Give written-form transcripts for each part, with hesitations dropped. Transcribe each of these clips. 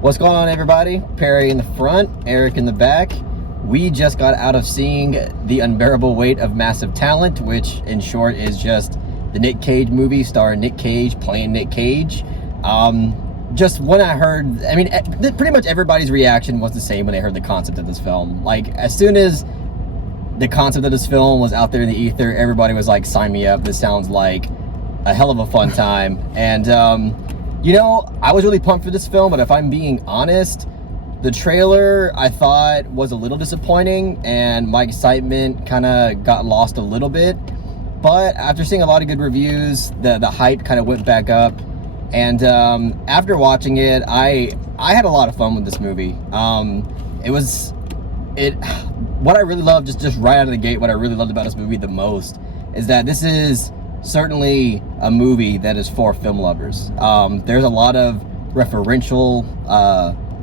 What's going on, everybody? Perry in the front, Eric in the back. We just got out of seeing The Unbearable Weight of Massive Talent, which in short is just the Nick Cage movie starring Nick Cage playing Nick Cage. Just when I heard, I mean, pretty much everybody's reaction was the same when they heard the concept of this film. Like, as soon as the concept of this film was out there in the ether, everybody was like, sign me up. This sounds like a hell of a fun time. And, you know, I was really pumped for this film, but if I'm being honest, the trailer I thought was a little disappointing and my excitement kind of got lost a little bit. But after seeing a lot of good reviews, the hype kind of went back up. And after watching it, I had a lot of fun with this movie. What I really loved, just right out of the gate, what I really loved about this movie the most is that this is certainly a movie that is for film lovers. There's a lot of referential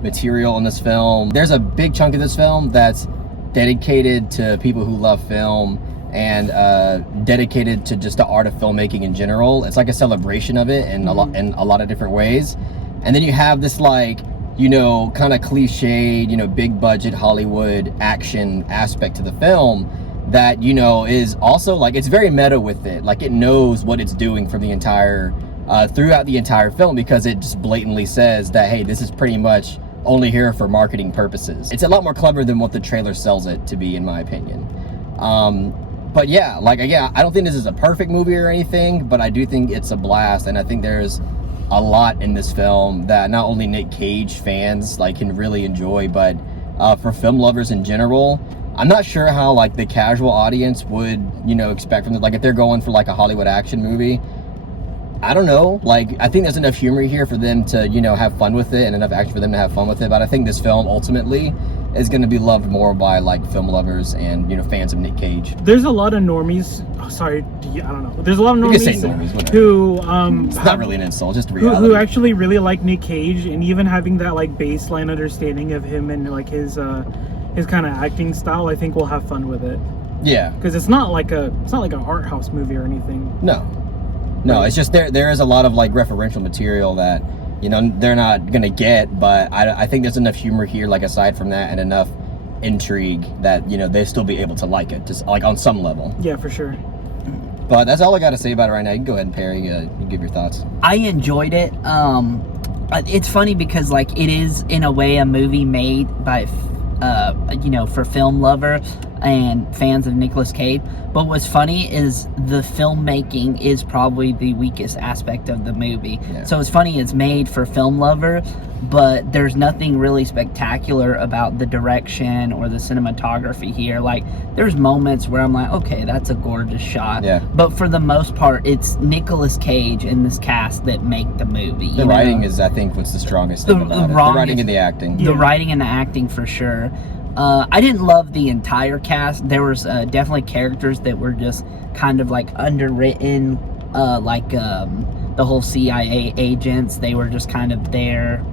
material in this film. There's a big chunk of this film that's dedicated to people who love film and dedicated to just the art of filmmaking in general. It's like a celebration of it in a lot of different ways. And then you have this, like, you know, kind of cliched, you know, big budget Hollywood action aspect to the film that, you know, is also like, it's very meta with it. Like, it knows what it's doing from the entire throughout the entire film, because it just blatantly says that, hey, this is pretty much only here for marketing purposes. It's a lot more clever than what the trailer sells it to be, in my opinion. But yeah, like, again, I don't think this is a perfect movie or anything, but I do think it's a blast, and I think there's a lot in this film that not only Nick Cage fans like can really enjoy, but for film lovers in general. I'm not sure how, like, the casual audience would, you know, expect from it. Like, if they're going for like a Hollywood action movie, I don't know. Like, I think there's enough humor here for them to, you know, have fun with it, and enough action for them to have fun with it. But I think this film ultimately is going to be loved more by, like, film lovers and, you know, fans of Nick Cage. There's a lot of normies. Oh, sorry, I don't know. There's a lot of normies, who it's not really an insult, just reality. Who actually really like Nick Cage, and even having that, like, baseline understanding of him and, like, his kind of acting style, I think we'll have fun with it. Yeah, because it's not like a art house movie or anything. No, it's just there is a lot of, like, referential material that, you know, they're not gonna get, but I think there's enough humor here, like, aside from that, and enough intrigue that, you know, they still be able to like it, just like on some level. Yeah, for sure. But that's all I got to say about it right now. You can go ahead and Perry, you give your thoughts. I enjoyed it. It's funny because, like, it is in a way a movie made by you know, for film lover and fans of Nicolas Cage. But what's funny is the filmmaking is probably the weakest aspect of the movie. Yeah. So it's funny, it's made for film lover, but there's nothing really spectacular about the direction or the cinematography here. Like, there's moments where I'm like, okay, that's a gorgeous shot. Yeah. But for the most part, it's Nicolas Cage and this cast that make the movie. The writing is, I think, what's the strongest thing about it. The writing and the acting. The writing and the acting, for sure. I didn't love the entire cast. There was definitely characters that were just kind of, like, underwritten, like the whole CIA agents. They were just kind of there.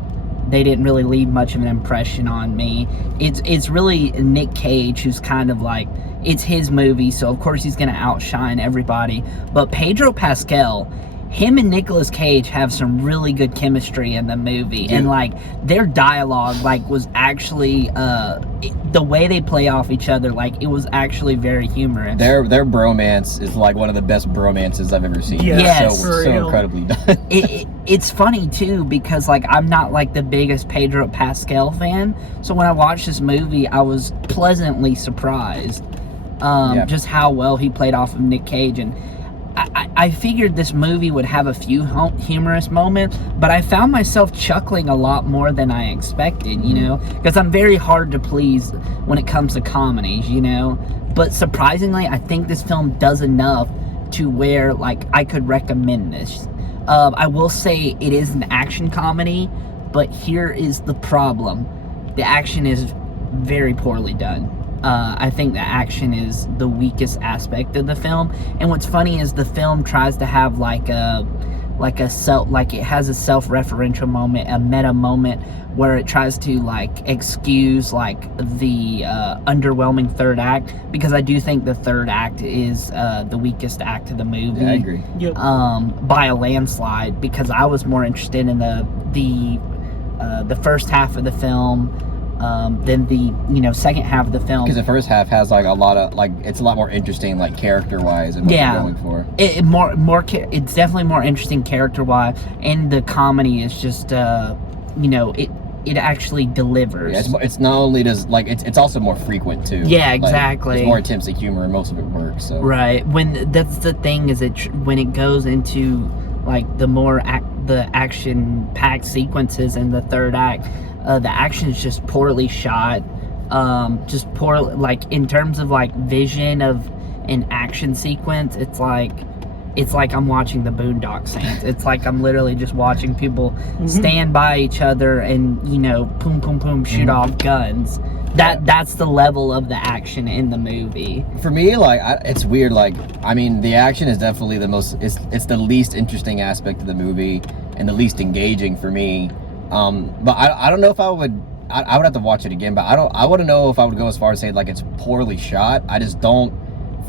They didn't really leave much of an impression on me. It's really Nick Cage who's kind of like, it's his movie, so of course he's gonna outshine everybody. But Pedro Pascal, him and Nicolas Cage have some really good chemistry in the movie. And, like, their dialogue, like, was actually the way they play off each other, like, it was actually very humorous. Their bromance is, like, one of the best bromances I've ever seen. Yes, so incredibly done. It's funny too, because, like, I'm not, like, the biggest Pedro Pascal fan, so when I watched this movie I was pleasantly surprised just how well he played off of Nick Cage. And I figured this movie would have a few humorous moments, but I found myself chuckling a lot more than I expected, you know, because I'm very hard to please when it comes to comedies, you know. But surprisingly, I think this film does enough to where, like, I could recommend this. I will say it is an action comedy, but here is the problem. The action is very poorly done. I think the action is the weakest aspect of the film. And what's funny is the film tries to have like it has a self-referential moment, a meta moment, where it tries to, like, excuse, like, the underwhelming third act, because I do think the third act is the weakest act of the movie. Yeah, I agree. Yep. By a landslide, because I was more interested in the the first half of the film, than the second half of the film. Because the first half has like a lot of like it's a lot more interesting like character wise and what they're going for. It's definitely more interesting character wise, and the comedy is just it actually delivers. Yeah, it's not only does like it's also more frequent too. Yeah, like, exactly. It's more attempts at humor and most of it works. So. Right. When that's the thing is when it goes into like the action packed sequences in the third act, the action is just poorly shot. Just poor, like in terms of like vision of an action sequence, it's like I'm watching the Boondock Saints. It's like I'm literally just watching people stand by each other and boom, boom, boom, shoot off guns. That's the level of the action in the movie. For me, like it's weird. Like I mean, the action is definitely the most. It's the least interesting aspect of the movie and the least engaging for me. But I don't know if I would. I would have to watch it again. But I wouldn't know if I would go as far as say like it's poorly shot. I just don't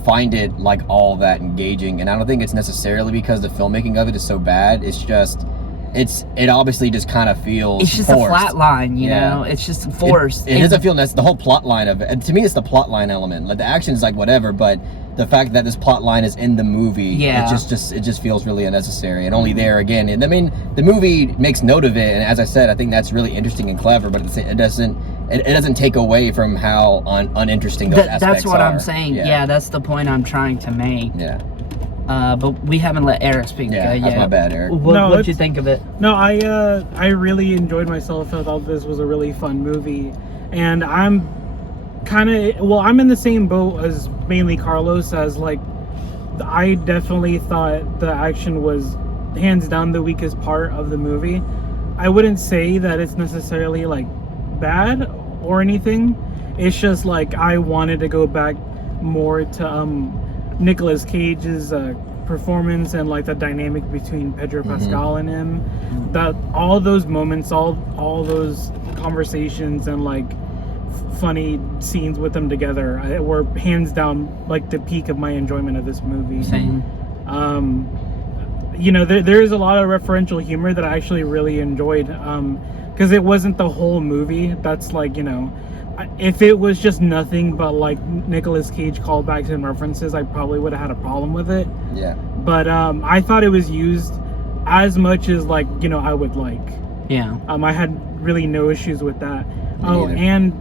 find it like all that engaging, and I don't think it's necessarily because the filmmaking of it is so bad. It's just it obviously just kind of feels it's just forced. a flat line, you know. It's just forced. It doesn't feel that's the whole plot line of it. And to me, it's the plot line element. Like the action is like whatever, but the fact that this plot line is in the movie, it just feels really unnecessary and only there again. And I mean, the movie makes note of it, and as I said, I think that's really interesting and clever. But it doesn't take away from how uninteresting those aspects are. That's what I'm saying. Yeah, that's the point I'm trying to make. Yeah. But we haven't let Eric speak yet. That's my bad, Eric. What'd you think of it? No, I really enjoyed myself. I thought this was a really fun movie, and I'm in the same boat as mainly Carlos. As like, I definitely thought the action was hands down the weakest part of the movie. I wouldn't say that it's necessarily like bad or anything. It's just like I wanted to go back more to Nicolas Cage's performance and like the dynamic between Pedro Pascal and him. That all those moments, all those conversations and like funny scenes with them together were hands down like the peak of my enjoyment of this movie. Same. There is a lot of referential humor that I actually really enjoyed, because it wasn't the whole movie. That's like, if it was just nothing but like Nicolas Cage callbacks and references, I probably would have had a problem with it. Yeah. But I thought it was used as much as like, I would like. Yeah. I had really no issues with that. And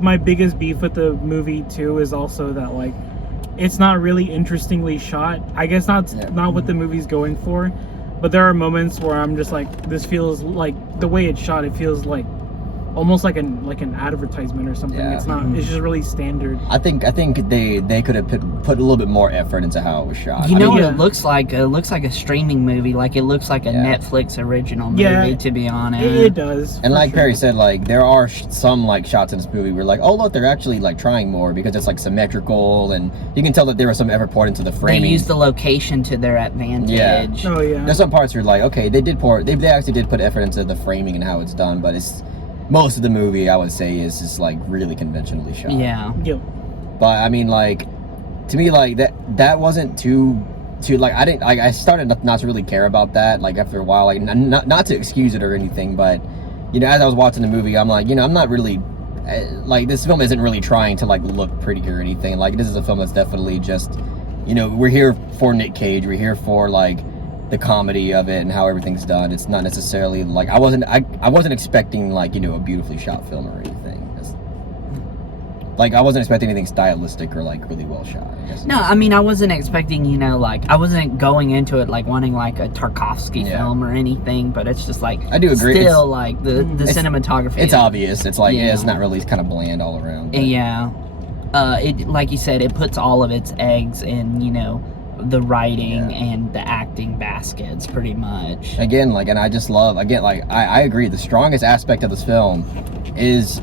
my biggest beef with the movie too is also that like it's not really interestingly shot. I guess not what the movie's going for, but there are moments where I'm just like, this feels like the way it's shot. It feels like almost like an advertisement or something. It's not. It's just really standard. I think they could have put a little bit more effort into how it was shot. What it looks like? It looks like a streaming movie. Like it looks like a Netflix original movie. To be honest, it does. And like Perry said, like there are some like shots in this movie where like, oh look, they're actually like trying more because it's like symmetrical, and you can tell that there was some effort poured into the framing. They used the location to their advantage. Yeah. Oh yeah. There's some parts where like, okay, they actually did put effort into the framing and how it's done, but it's. Most of the movie, I would say, is just like really conventionally shot. Yeah. Yep. But I mean, like, to me, like that wasn't too like I started not to really care about that. Like after a while, like not to excuse it or anything, but as I was watching the movie, I'm like, I'm not really like this film isn't really trying to like look pretty or anything. Like this is a film that's definitely just we're here for Nick Cage. We're here for like the comedy of it and how everything's done. It's not necessarily like I wasn't expecting like a beautifully shot film or anything. Like I wasn't expecting anything stylistic or like really well shot, I guess. No, I mean I wasn't expecting like I wasn't going into it like wanting like a Tarkovsky film or anything, but it's just like I do agree. Still like the cinematography. It's obvious. It's like it's not really, it's kind of bland all around. But. Yeah. It like you said, it puts all of its eggs in the writing and the acting baskets pretty much. Again, like, and I just love, like, I agree, the strongest aspect of this film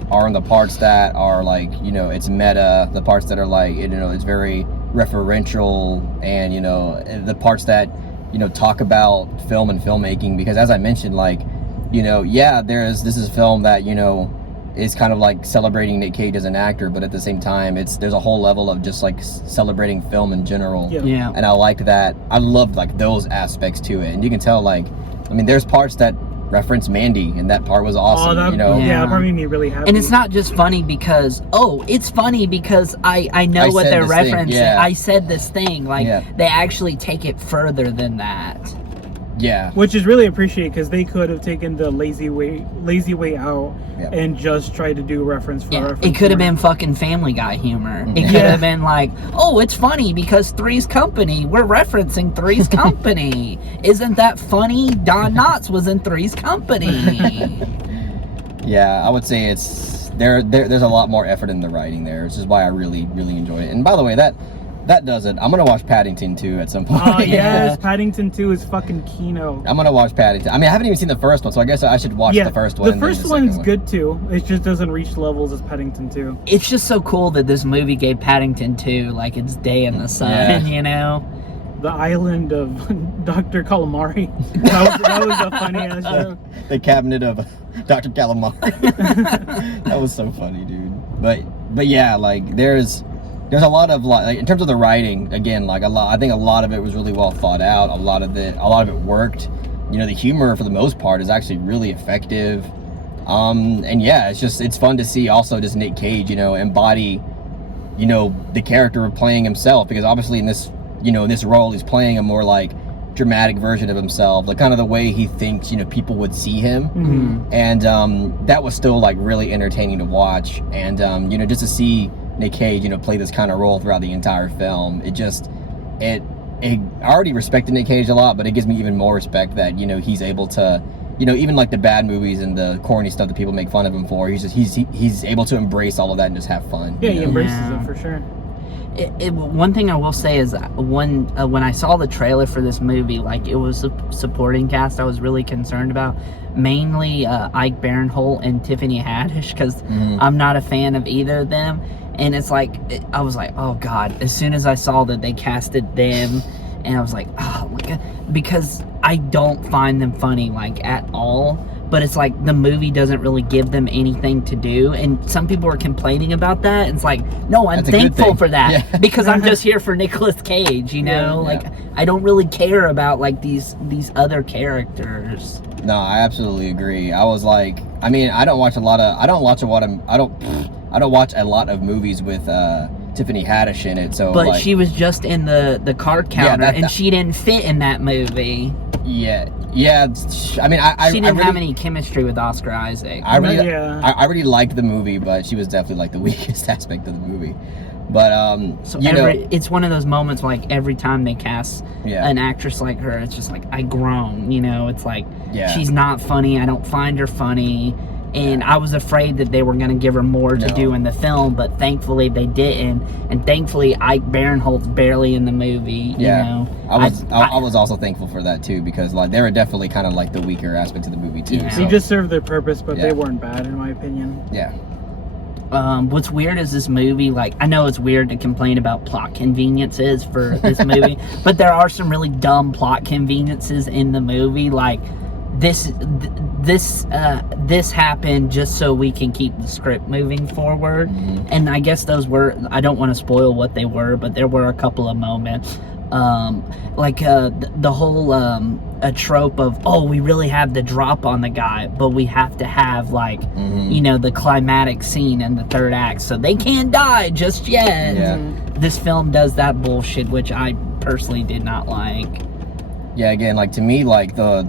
are in the parts that are like, it's meta, the parts that are like, it's very referential, and the parts that talk about film and filmmaking, because as I mentioned, like, this is a film that is kind of like celebrating Nick Cage as an actor, but at the same time, there's a whole level of just like celebrating film in general. Yeah. And I like that. I love like those aspects to it, and you can tell like, I mean, there's parts that reference Mandy, and that part was awesome. that, you know, that part made me really happy. And it's not just funny because it's funny because I know what they're referencing. I said this thing, like they actually take it further than that. Yeah, which is really appreciated because they could have taken the lazy way out and just tried to do reference for reference. It could have been fucking Family Guy humor. It could have been like, oh, it's funny because Three's Company. We're referencing Three's Company. Isn't that funny? Don Knotts was in Three's Company. Yeah, I would say it's there's a lot more effort in the writing there. This is why I really, really enjoy it. And by the way, that does it. I'm gonna watch Paddington 2 at some point. Oh yes, Paddington 2 is fucking kino. I'm gonna watch Paddington. I mean, I haven't even seen the first one, so I guess I should watch the first one. The first one's good too. It just doesn't reach levels as Paddington 2. It's just so cool that this movie gave Paddington 2 like its day in the sun, you know? The island of Dr. Calamari. That was a funny ass show. The cabinet of Dr. Calamari. That was so funny, dude. But yeah, like there's a lot of like in terms of the writing, again, like I think a lot of it was really well thought out. A lot of it worked. You know, the humor for the most part is actually really effective. And yeah, it's fun to see also just Nick Cage, you know, embody, you know, the character of playing himself, because obviously in this role he's playing a more like dramatic version of himself, like kind of the way he thinks, you know, people would see him. And that was still like really entertaining to watch. And you know, just to see Nick Cage, you know, play this kind of role throughout the entire film, I already respected Nick Cage a lot, but it gives me even more respect that, you know, he's able to, you know, even like the bad movies and the corny stuff that people make fun of him for, he's able to embrace all of that and just have fun. Yeah, he embraces it for sure. One thing I will say is when I saw the trailer for this movie, like it was a supporting cast I was really concerned about, mainly Ike Barinholtz and Tiffany Haddish, because I'm not a fan of either of them. And it's like, I was like, oh God, as soon as I saw that they casted them, and I was like, oh my God, because I don't find them funny, like, at all. But it's like, the movie doesn't really give them anything to do. And some people are complaining about that. And it's like, no, I'm thankful for that. Because I'm just here for Nicolas Cage, you know? I don't really care about, like, these other characters. No, I absolutely agree. I was like, I mean, I don't watch a lot of movies with Tiffany Haddish in it. So, but like, she was just in the card counter, and she didn't fit in that movie. Yeah. I mean, she didn't have any chemistry with Oscar Isaac. I really liked the movie, but she was definitely like the weakest aspect of the movie. But it's one of those moments like every time they cast an actress like her, it's just like I groan. You know, it's like she's not funny. I don't find her funny. And I was afraid that they were going to give her more to do in the film, but thankfully they didn't. And thankfully Ike Barinholtz's barely in the movie. You know? I was also thankful for that too, because like they were definitely kind of like the weaker aspects of the movie too. They just served their purpose, but they weren't bad in my opinion. Yeah. What's weird is this movie, like, I know it's weird to complain about plot conveniences for this movie, but there are some really dumb plot conveniences in the movie. Like, this happened just so we can keep the script moving forward. And I guess those were, I don't want to spoil what they were, but there were a couple of moments. The whole a trope of, oh, we really have the drop on the guy, but we have to have like you know, the climatic scene in the third act, so they can't die just yet. This film does that bullshit, which I personally did not like. Again, like, to me, like the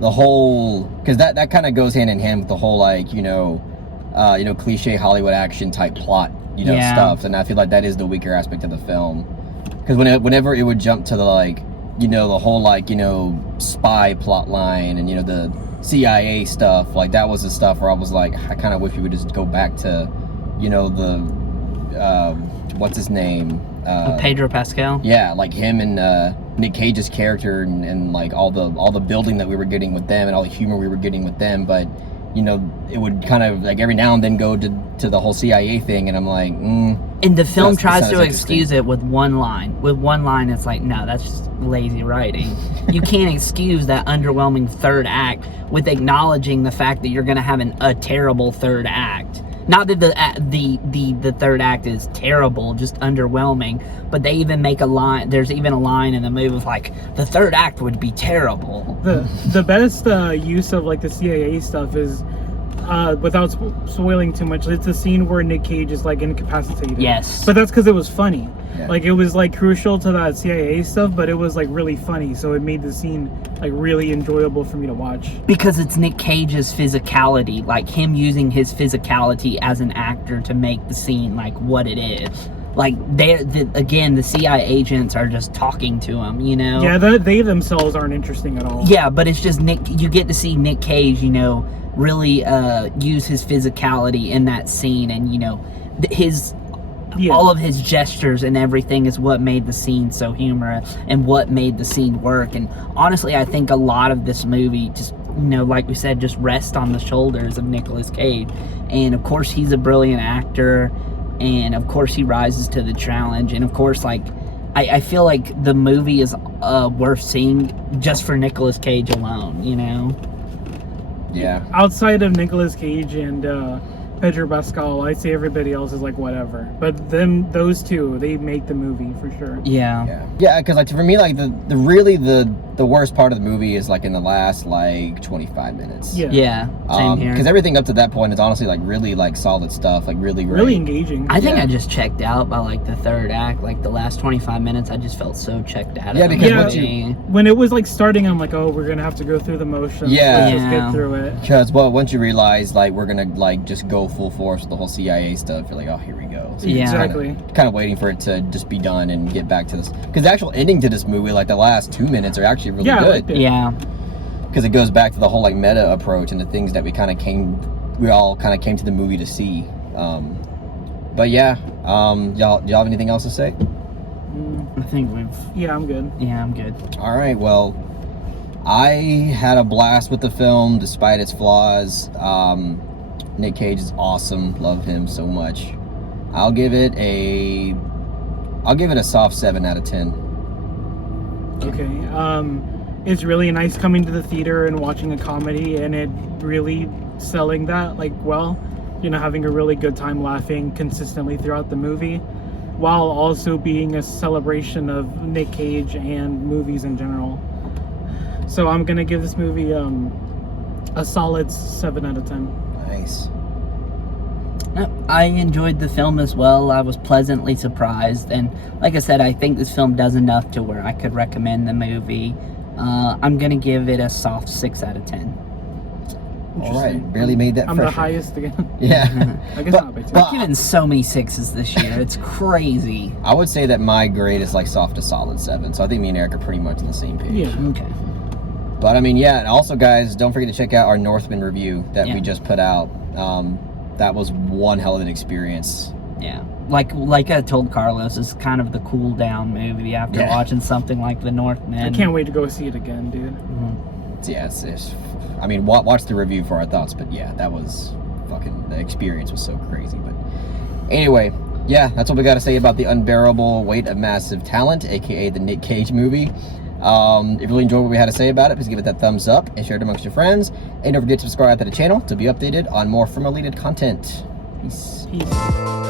whole, because that kind of goes hand in hand with the whole, like, you know, cliche Hollywood action type plot, you know, stuff, and I feel like that is the weaker aspect of the film. Because whenever it would jump to the, like, you know, the whole, like, you know, spy plot line and, you know, the CIA stuff, like, that was the stuff where I was like, I kind of wish we would just go back to, you know, the, what's his name? Pedro Pascal? Yeah, like him and Nick Cage's character and like all the building that we were getting with them and all the humor we were getting with them, but, you know, it would kind of like every now and then go to the whole CIA thing, and I'm like, and the film tries to excuse it with one line. With one line, it's like, no, that's just lazy writing. You can't excuse that underwhelming third act with acknowledging the fact that you're going to have a terrible third act. Not that the third act is terrible, just underwhelming, but they even make a line. There's even a line in the movie of like, the third act would be terrible. The best use of like the CIA stuff is, without spoiling too much, it's a scene where Nick Cage is like incapacitated. Yes. But that's because it was funny. Yeah. Like it was like crucial to that CIA stuff, but it was like really funny, so it made the scene like really enjoyable for me to watch. Because it's Nick Cage's physicality, like him using his physicality as an actor to make the scene like what it is. Like again, the CIA agents are just talking to him, you know. Yeah, they themselves aren't interesting at all. Yeah, but it's just Nick. You get to see Nick Cage, you know, really use his physicality in that scene, and you know, all of his gestures and everything is what made the scene so humorous and what made the scene work. And honestly, I think a lot of this movie just, you know, like we said, just rests on the shoulders of Nicolas Cage. And of course, he's a brilliant actor, and of course, he rises to the challenge. And of course, like, I feel like the movie is worth seeing just for Nicolas Cage alone, you know? Yeah. Outside of Nicolas Cage and Pedro Pascal, I'd say everybody else is like whatever. But those two, they make the movie for sure. Yeah. Yeah, because like for me, like the worst part of the movie is like in the last like 25 minutes. Yeah. Same here. Because everything up to that point is honestly like really like solid stuff, like really great. Really engaging. I think I just checked out by like the third act. Like the last 25 minutes, I just felt so checked out. Yeah, because when it was like starting, I'm like, oh, we're gonna have to go through the motions. Let's just get through it. Because once you realize like we're gonna like just go full force with the whole CIA stuff, you're like, oh, here we go. So Yeah. Exactly. Kind of waiting for it to just be done and get back to this. Because the actual ending to this movie, like the last 2 minutes, are actually really good. Yeah. Because it goes back to the whole like meta approach and the things that we all kind of came to the movie to see. But yeah, y'all have anything else to say? I think Yeah, I'm good. Yeah, I'm good. All right, well, I had a blast with the film despite its flaws. Nick Cage is awesome. Love him so much. I'll give it a soft 7 out of 10. Okay. It's really nice coming to the theater and watching a comedy and it really selling that like well, you know, having a really good time laughing consistently throughout the movie, while also being a celebration of Nick Cage and movies in general. So I'm gonna give this movie a solid 7 out of 10. Nice. I enjoyed the film as well. I was pleasantly surprised, and like I said, I think this film does enough to where I could recommend the movie. I'm gonna give it a soft 6 out of 10. All right, barely made that. I'm the highest again. Yeah. I guess not by 2. I've given so many 6s this year. It's crazy. I would say that my grade is like soft to solid 7. So I think me and Eric are pretty much on the same page. Yeah. Okay. But I mean, yeah, and also guys, don't forget to check out our Northman review that we just put out. That was one hell of an experience. Yeah. Like I told Carlos, it's kind of the cool down movie after watching something like The Northman. I can't wait to go see it again, dude. Mm-hmm. Yeah, I mean, watch the review for our thoughts, but yeah, that was the experience was so crazy. But anyway, yeah, that's what we got to say about the Unbearable Weight of Massive Talent, aka the Nick Cage movie. If you really enjoyed what we had to say about it, please give it that thumbs up and share it amongst your friends. And don't forget to subscribe to the channel to be updated on more film-related content. Peace. Peace.